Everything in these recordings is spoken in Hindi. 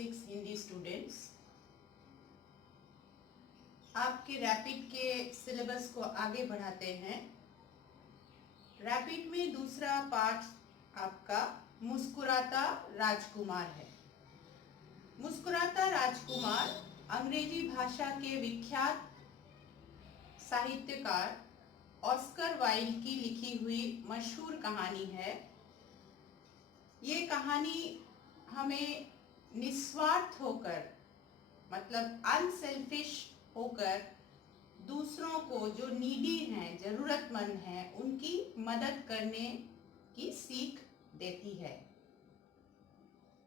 6 हिंदी स्टूडेंट्स, आपके रैपिड के सिलेबस को आगे बढ़ाते हैं। रैपिड में दूसरा पार्ट आपका मुस्कुराता राजकुमार है। मुस्कुराता राजकुमार अंग्रेजी भाषा के विख्यात साहित्यकार ऑस्कर वाइल्ड की लिखी हुई मशहूर कहानी है। ये कहानी हमें निस्वार्थ होकर, मतलब अनसेल्फिश होकर, दूसरों को जो नीडी हैं, जरूरतमंद हैं, उनकी मदद करने की सीख देती है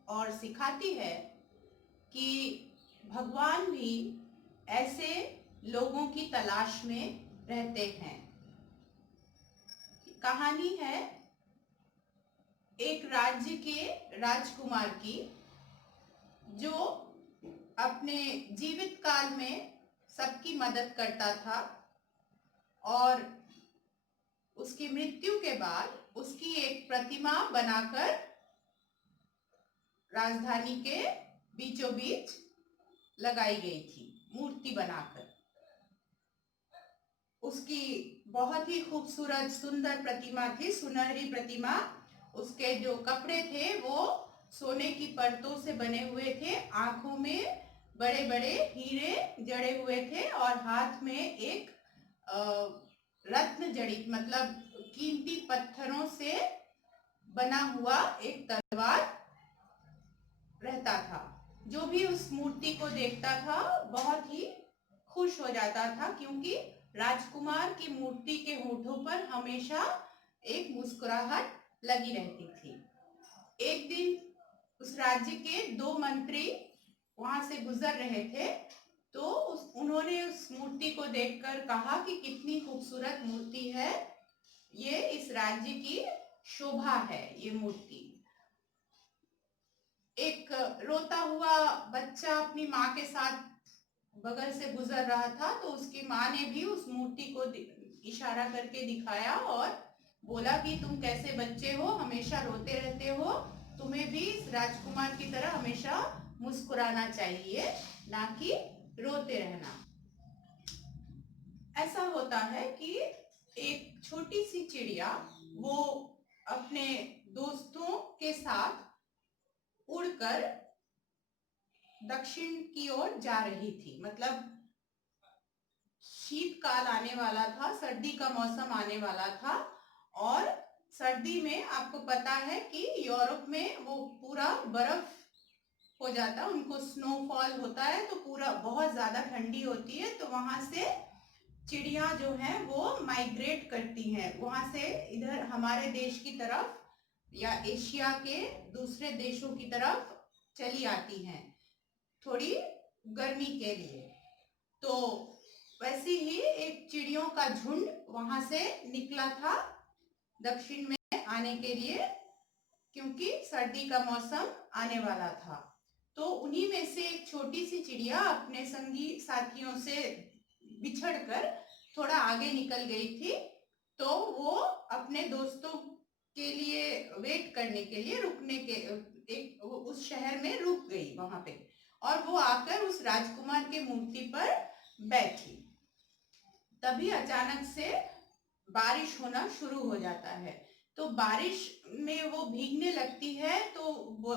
और सिखाती है कि भगवान भी ऐसे लोगों की तलाश में रहते हैं। कहानी है एक राज्य के राजकुमार की, जो अपने जीवित काल में सबकी मदद करता था और उसकी मृत्यु के बाद उसकी एक प्रतिमा बनाकर राजधानी के बीचों बीच लगाई गई थी, मूर्ति बनाकर। उसकी बहुत ही खूबसूरत सुंदर प्रतिमा थी, सुनहरी प्रतिमा। उसके जो कपड़े थे वो सोने की परतों से बने हुए थे, आंखों में बड़े बड़े हीरे जड़े हुए थे और हाथ में एक रत्न जड़ित, मतलब कीमती पत्थरों से बना हुआ एक तलवार रहता था। जो भी उस मूर्ति को देखता था बहुत ही खुश हो जाता था, क्योंकि राजकुमार की मूर्ति के होठों पर हमेशा एक मुस्कुराहट लगी रहती थी। एक दिन उस राज्य के 2 मंत्री वहां से गुजर रहे थे, तो उन्होंने उस मूर्ति को देखकर कहा कि कितनी खूबसूरत मूर्ति है, ये इस राज्य की शोभा है ये मूर्ति। एक रोता हुआ बच्चा अपनी माँ के साथ बगल से गुजर रहा था, तो उसकी माँ ने भी उस मूर्ति को इशारा करके दिखाया और बोला कि तुम कैसे बच्चे हो, हमेशा रोते रहते हो, तुम्हें भी इस राजकुमार की तरह हमेशा मुस्कुराना चाहिए, ना कि रोते रहना। ऐसा होता है कि एक छोटी सी चिड़िया वो अपने दोस्तों के साथ उड़कर दक्षिण की ओर जा रही थी। मतलब शीतकाल आने वाला था, सर्दी का मौसम आने वाला था, और सर्दी में आपको पता है कि यूरोप में वो पूरा बर्फ हो जाता, उनको स्नोफॉल होता है, तो पूरा बहुत ज्यादा ठंडी होती है। तो वहां से चिड़िया जो है वो माइग्रेट करती हैं, वहां से इधर हमारे देश की तरफ या एशिया के दूसरे देशों की तरफ चली आती हैं, थोड़ी गर्मी के लिए। तो वैसे ही एक चिड़ियों का झुंड वहां से निकला था दक्षिण में आने के लिए, क्योंकि सर्दी का मौसम आने वाला था। तो उन्हीं में से एक छोटी सी चिड़िया अपने संगी साथियों से बिछड़कर थोड़ा आगे निकल गई थी। तो वो अपने दोस्तों के लिए वेट करने के लिए रुकने के एक उस शहर में रुक गई वहां पे, और वो आकर उस राजकुमार के मूर्ति पर बैठी। तभी अचानक से बारिश होना शुरू हो जाता है। तो बारिश में वो भीगने लगती है, तो वो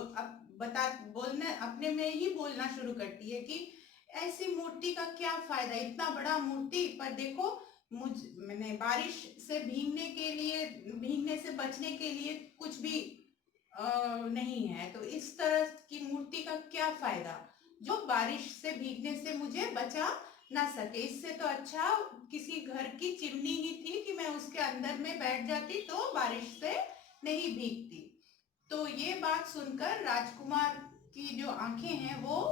बोलना अपने में ही बोलना शुरू करती है कि ऐसी मूर्ति का क्या फायदा, इतना बड़ा मूर्ति, पर देखो मैंने बारिश से भीगने से बचने के लिए कुछ भी नहीं है, तो इस तरह की मूर्ति का क्या फायदा जो बारिश से भीगने से मुझे बचा ना सके। इससे तो अच्छा किसी घर की चिमनी ही थी कि मैं उसके अंदर में बैठ जाती तो बारिश से नहीं भीगती। तो ये बात सुनकर राजकुमार की जो आंखें हैं वो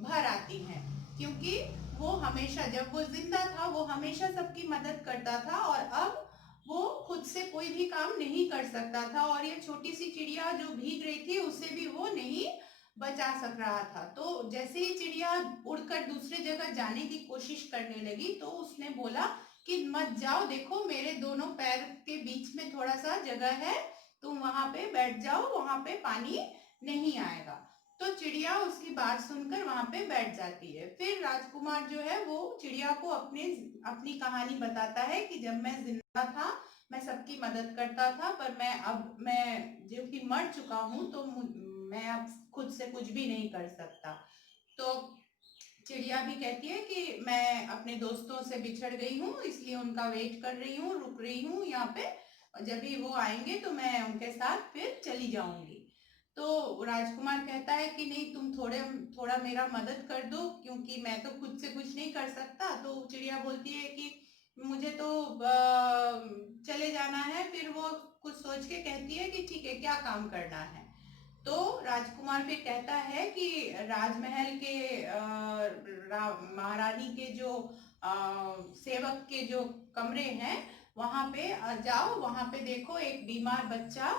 भर आती हैं, क्योंकि वो हमेशा, जब वो जिंदा था, वो हमेशा सबकी मदद करता था, और अब वो खुद से कोई भी काम नहीं कर सकता था, और ये छोटी सी चिड़िया जो भीग रही थी उसे भी वो नहीं बचा सक रहा था। तो जैसे ही चिड़िया उड़कर दूसरे जगह जाने की कोशिश करने लगी, तो उसने बोला कि मत जाओ, देखो मेरे दोनों पैर के बीच में थोड़ा सा जगह है, तुम वहां पे बैठ जाओ, वहां पे पानी नहीं आएगा। तो तो चिड़िया उसकी बात सुनकर वहां पे बैठ जाती है। फिर राजकुमार जो है वो चिड़िया को अपनी कहानी बताता है कि जब मैं जिंदा था मैं सबकी मदद करता था, पर मैं जो कि मर चुका हूँ तो मैं अब खुद से कुछ भी नहीं कर सकता। तो चिड़िया भी कहती है कि मैं अपने दोस्तों से बिछड़ गई हूँ, इसलिए उनका वेट कर रही हूँ, रुक रही हूँ यहाँ पे, और जब भी वो आएंगे तो मैं उनके साथ फिर चली जाऊंगी। तो राजकुमार कहता है कि नहीं, तुम थोड़ा मेरा मदद कर दो, क्योंकि मैं तो खुद से कुछ नहीं कर सकता। तो चिड़िया बोलती है कि मुझे तो चले जाना है। फिर वो कुछ सोच के कहती है कि ठीक है, क्या काम करना है। तो राजकुमार फिर कहता है कि राजमहल के महारानी के जो सेवक के जो कमरे हैं वहां पे जाओ, वहां पे देखो एक बीमार बच्चा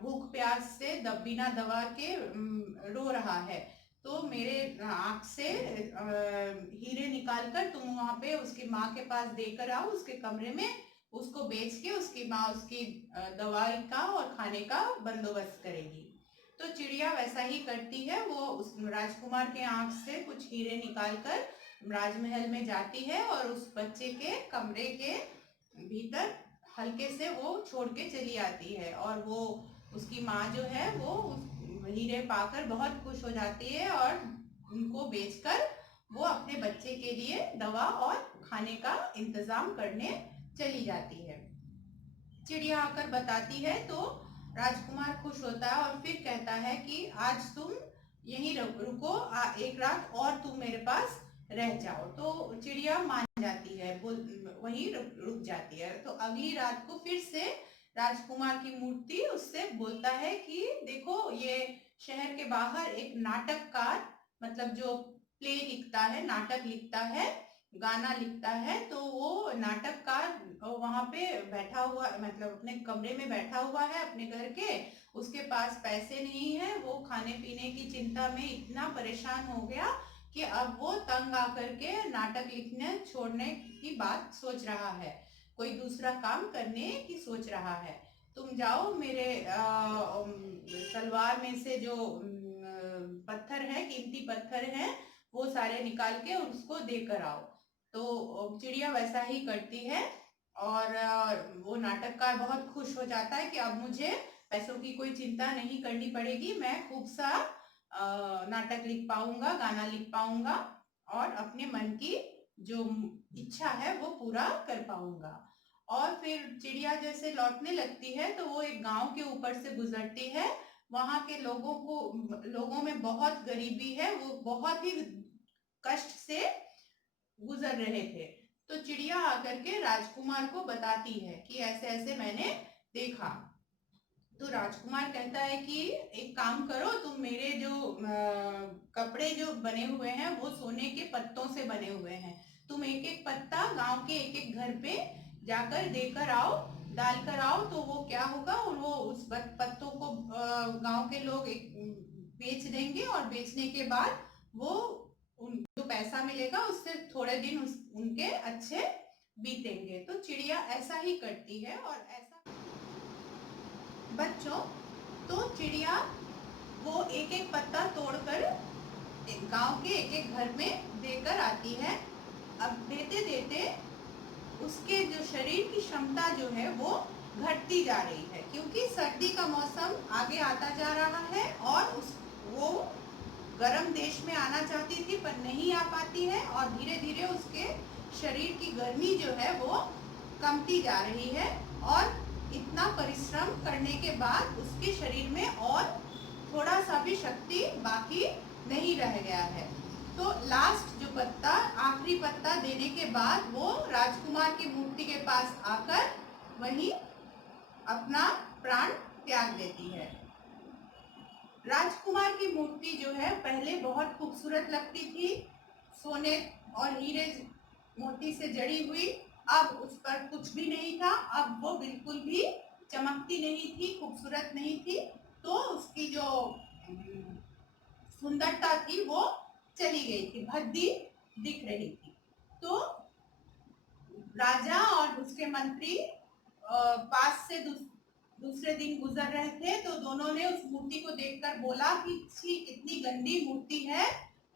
भूख प्यास से बिना दवा के रो रहा है। तो मेरे आंख से हीरे निकाल कर तुम वहां पे उसकी माँ के पास देकर आओ, उसके कमरे में उसको बेच के उसकी माँ उसकी दवाई का और खाने का बंदोबस्त करेगी। तो चिड़िया वैसा ही करती है, वो उस राजकुमार के आंख से कुछ हीरे निकालकर राजमहल में जाती है और उस बच्चे के कमरे के भीतर हल्के से वो छोड़ के चली आती है। और वो उसकी माँ जो है वो हीरे पाकर बहुत खुश हो जाती है और उनको बेचकर वो अपने बच्चे के लिए दवा और खाने का इंतजाम करने चली जाती है। चिड़िया आकर बताती है तो राजकुमार खुश होता है और फिर कहता है कि आज तुम यहीं रुको, एक रात और तुम मेरे पास रह जाओ। तो चिड़िया मान जाती है, वहीं रुक जाती है। तो अगली रात को फिर से राजकुमार की मूर्ति उससे बोलता है कि देखो, ये शहर के बाहर एक नाटककार, मतलब जो प्ले लिखता है, नाटक लिखता है, गाना लिखता है, तो वो नाटककार वहां पे बैठा हुआ, मतलब अपने कमरे में बैठा हुआ है अपने घर के। उसके पास पैसे नहीं है, वो खाने पीने की चिंता में इतना परेशान हो गया कि अब वो तंग आकर के नाटक लिखने छोड़ने की बात सोच रहा है, कोई दूसरा काम करने की सोच रहा है। तुम जाओ, मेरे तलवार में से जो पत्थर है, कीमती पत्थर है, वो सारे निकाल के उसको देकर आओ। तो चिड़िया वैसा ही करती है और वो नाटककार बहुत खुश हो जाता है कि अब मुझे पैसों की कोई चिंता नहीं करनी पड़ेगी, मैं खूब सा नाटक लिख पाऊंगा, गाना लिख पाऊंगा और अपने मन की जो इच्छा है वो पूरा कर पाऊंगा। और फिर चिड़िया जैसे लौटने लगती है तो वो एक गांव के ऊपर से गुजरती है। वहां के लोगों में बहुत गरीबी है, वो बहुत ही कष्ट से गुजर रहे थे। तो चिड़िया आकर के राजकुमार को बताती है कि ऐसे ऐसे मैंने देखा। तो राजकुमार कहता है कि एक काम करो, तुम मेरे जो कपड़े जो बने हुए हैं वो सोने के पत्तों से बने हुए हैं, तुम एक एक पत्ता गांव के एक एक घर पे जाकर देकर आओ, डाल कर आओ। तो वो क्या होगा, वो उस पत्तों को गांव के लोग बेच देंगे और बेचने के बाद वो जो पैसा मिलेगा उससे थोड़े दिन उनके अच्छे बीतेंगे। तो चिड़िया ऐसा ही करती है। और ऐसा बच्चों, तो चिड़िया वो एक एक पत्ता तोड़कर गांव के एक एक घर में देकर आती है। अब देते देते उसके जो शरीर की क्षमता जो है वो घटती जा रही है, क्योंकि सर्दी का मौसम आगे आता जा रहा है और वो गर्म देश में आना चाहती थी पर नहीं आ पाती है, और धीरे धीरे उसके शरीर की गर्मी जो है वो कमती जा रही है। और इतना परिश्रम करने के बाद उसके शरीर में और थोड़ा सा भी शक्ति बाकी नहीं रह गया है। तो लास्ट जो पत्ता, आखिरी पत्ता देने के बाद वो राजकुमार की मूर्ति के पास आकर वहीं अपना प्राण त्याग देती है। राजकुमार की मूर्ति जो है पहले बहुत खूबसूरत लगती थी, सोने और हीरे मोती से जड़ी हुई। अब उस पर कुछ भी नहीं था, अब वो बिल्कुल भी चमकती नहीं थी, खूबसूरत नहीं थी। तो उसकी जो सुंदरता थी वो चली गई थी, भद्दी दिख रही थी। तो राजा और उसके मंत्री पास से दूसरे दिन गुजर रहे थे तो दोनों ने उस मूर्ति को देखकर बोला कि छी कितनी गंदी मूर्ति है,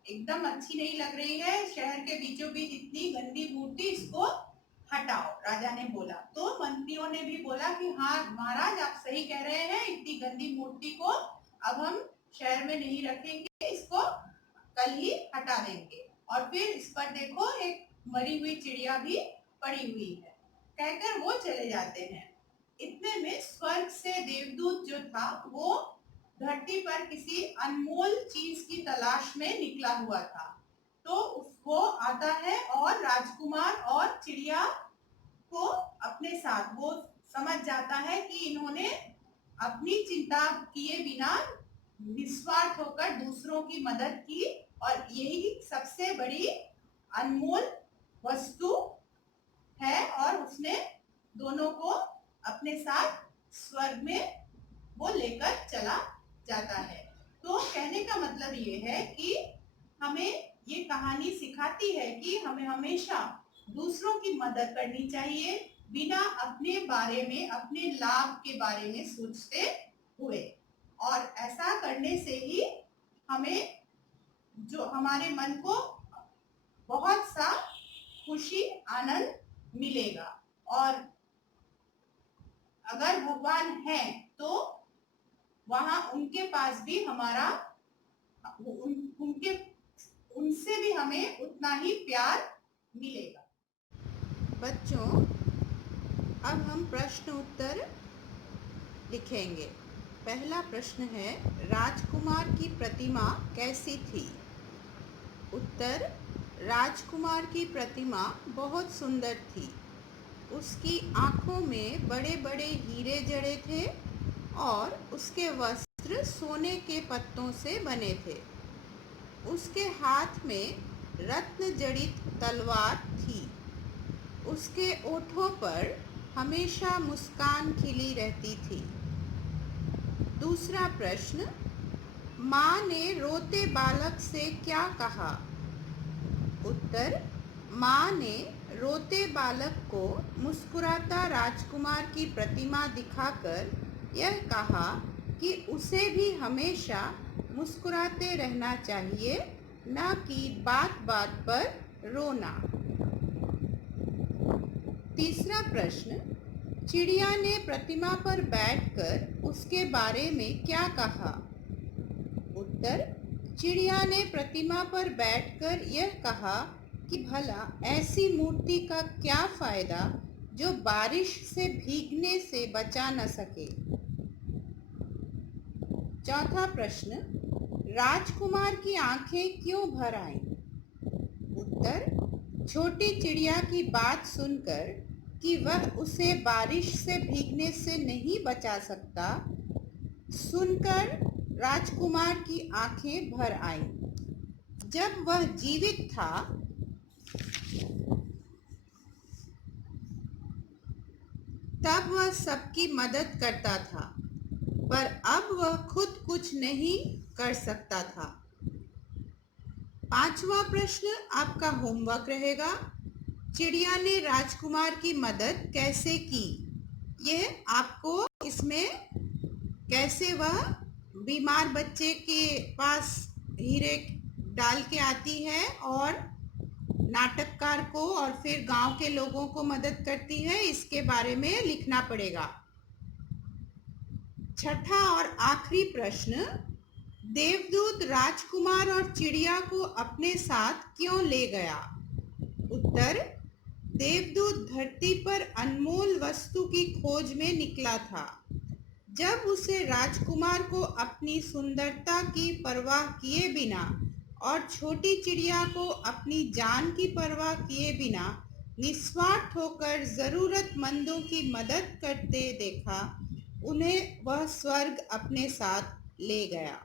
एकदम अच्छी नहीं लग रही है, शहर के बीचों बीच इतनी गंदी मूर्ति, इसको हटाओ। राजा ने बोला तो मंत्रियों ने भी बोला कि हाँ महाराज आप सही कह रहे हैं, इतनी गंदी मूर्ति को अब हम शहर में नहीं रखेंगे, इसको कल ही हटा देंगे। और फिर इस पर देखो एक मरी हुई चिड़िया भी पड़ी हुई है, कहकर वो चले जाते हैं। इतने में स्वर्ग से देवदूत जो था वो धरती पर किसी अनमोल चीज की तलाश में निकला हुआ था। तो वो आता है और राजकुमार और चिड़िया को अपने साथ, वो समझ जाता है कि इन्होंने अपनी चिंता किए बिना निस्वार्थ होकर दूसरों की मदद की और यही सबसे बड़ी अनमोल वस्तु है, और उसने दोनों को अपने साथ स्वर्ग में वो लेकर चला जाता है। तो कहने का मतलब ये है कि हमें ये कहानी सिखाती है कि हमें हमेशा दूसरों की मदद करनी चाहिए बिना अपने बारे में, अपने लाभ के बारे में सोचते हुए, और ऐसा करने से ही हमें जो हमारे मन को बहुत सा खुशी आनंद मिलेगा। और अगर भगवान है तो वहां उनके पास भी हमारा उनसे भी हमें उतना ही प्यार मिलेगा। बच्चों अब हम प्रश्न उत्तर लिखेंगे। पहला प्रश्न है, राजकुमार की प्रतिमा कैसी थी? उत्तर, राजकुमार की प्रतिमा बहुत सुंदर थी। उसकी आँखों में बड़े बड़े हीरे जड़े थे और उसके वस्त्र सोने के पत्तों से बने थे। उसके हाथ में रत्न जड़ित तलवार थी। उसके ओठों पर हमेशा मुस्कान खिली रहती थी। दूसरा प्रश्न, माँ ने रोते बालक से क्या कहा? उत्तर, माँ ने रोते बालक को मुस्कुराता राजकुमार की प्रतिमा दिखाकर यह कहा कि उसे भी हमेशा मुस्कुराते रहना चाहिए, न कि बात बात पर रोना। तीसरा प्रश्न, चिड़िया ने प्रतिमा पर बैठकर उसके बारे में क्या कहा? उत्तर, चिड़िया ने प्रतिमा पर बैठकर यह कहा कि भला ऐसी मूर्ति का क्या फायदा जो बारिश से भीगने से बचा न सके। चौथा प्रश्न, राजकुमार की आंखें क्यों भर आईं? उत्तर, छोटी चिड़िया की बात सुनकर कि वह उसे बारिश से भीगने से नहीं बचा सकता, सुनकर राजकुमार की आंखें भर आईं। जब वह जीवित था तब वह सबकी मदद करता था, पर अब वह खुद कुछ नहीं कर सकता था। पांचवा प्रश्न आपका होमवर्क रहेगा। चिड़िया ने राजकुमार की मदद कैसे की? यह आपको इसमें कैसे वह बीमार बच्चे के पास हीरे डाल के आती है और नाटककार को और फिर गांव के लोगों को मदद करती है, इसके बारे में लिखना पड़ेगा। छठा और आखिरी प्रश्न, देवदूत राजकुमार और चिड़िया को अपने साथ क्यों ले गया? उत्तर, देवदूत धरती पर अनमोल वस्तु की खोज में निकला था। जब उसे राजकुमार को अपनी सुंदरता की परवाह किए बिना और छोटी चिड़िया को अपनी जान की परवाह किए बिना निस्वार्थ होकर जरूरतमंदों की मदद करते देखा, उन्हें वह स्वर्ग अपने साथ ले गया।